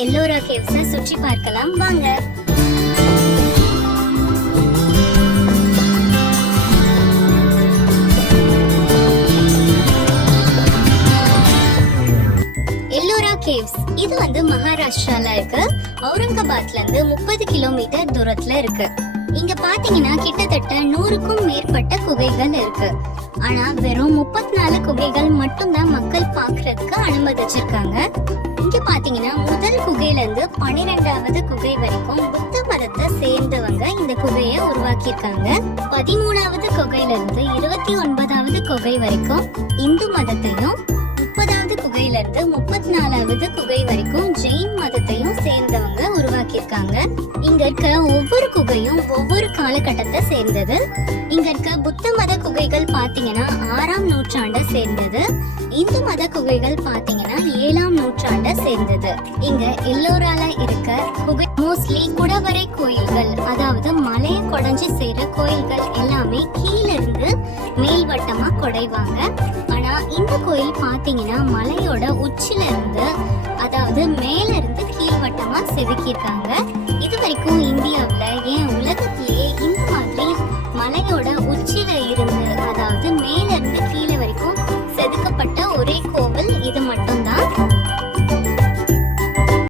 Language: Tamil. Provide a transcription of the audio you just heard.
எல்லோரா கேவ்ஸை சுற்றி பார்க்கலாம் வாங்க. எல்லோரா கேவ்ஸ் இது மகாராஷ்டிரால இருக்கு. அவுரங்காபாத்ல இருந்து 30 கிலோமீட்டர் தூரத்துல இருக்கு. இங்க பாத்தீங்கன்னா கிட்டத்தட்ட 100க்கும் மேற்பட்ட குகைகள் இருக்கு. ஆனா வெறும் 34 குகைகள் மட்டும்தான் மக்கள் பாக்குறதுக்கு அனுமதிச்சிருக்காங்க. இங்க பாத்தீங்கன்னா முதல் குகையில இருந்து 12வது குகை வரைக்கும் புத்த மதத்தை சேர்ந்தவங்க இந்த குகையை உருவாக்கியிருக்காங்க. 13வது குகையில இருந்து 29வது குகை வரைக்கும் இந்து மதத்தையும், 30வது குகையில இருந்து 34வது குகை வரைக்கும் ஜெயின் மதத்தையும் சேர்ந்தவங்க உருவாக்கியிருக்காங்க. இங்க இருக்க ஒவ்வொரு குகையும் ஒவ்வொரு காலகட்டத்தை சேர்ந்தது. இங்க இருக்க புத்த மத குகைகள் பாத்தீங்கன்னா 6ஆம் நூற்றாண்டை சேர்ந்தது. இந்து மத குகைகள் பாத்தீங்கன்னா 7ஆம் நூற்றாண்டை சேர்ந்தது. இங்க எல்லோரால இருக்க குகை மோஸ்ட்லி குடவரை கோயில்கள், அதாவது மலையை கொடைஞ்சு செய்யற கோயில்கள் எல்லாமே கீழ இருந்து மேல்வட்டமா கொடைவாங்க. ஆனா இந்த கோயில் பாத்தீங்கன்னா மலையோட உச்சில இருந்து, அதாவது மேல இருந்து கீழ்வட்டமா செதுக்கியிருக்காங்க. இது வரைக்கும் இந்தியாவில்